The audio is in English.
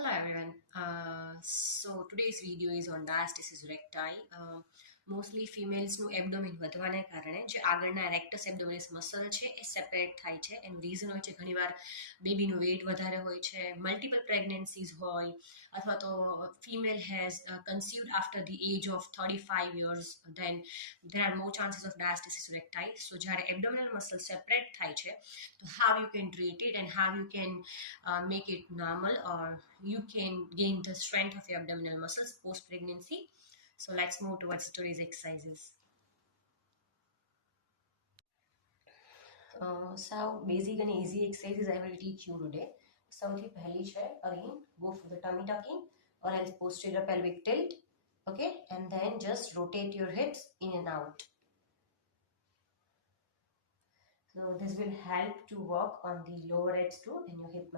Hello everyone. So today's video is on diastasis recti. Mostly ફિમેલ્સનું abdomen વધવાને કારણે જે આગળના રેક્ટસ એબડોમિનસ મસલ છે એ સેપરેટ થાય છે. એનું રીઝન હોય છે ઘણીવાર બેબીનું વેઇટ વધારે હોય છે, મલ્ટિપલ પ્રેગ્નન્સીઝ હોય, અથવા તો female has conceived after the age of 35 years, then there are more chances of diastasis recti. So જ્યારે એબડોમિનલ મસલ સેપરેટ થાય છે તો how you can treat it and how you can make it normal, or you can gain the strength of your abdominal muscles post pregnancy. So let's move towards today's exercises. So basic and easy exercises I will teach you today. સૌથી પહેલી છે, again go for the tummy tucking or else posterior pelvic tilt. Okay, and then just rotate your hips in and out. So this will help to work on the lower edge too in your hip.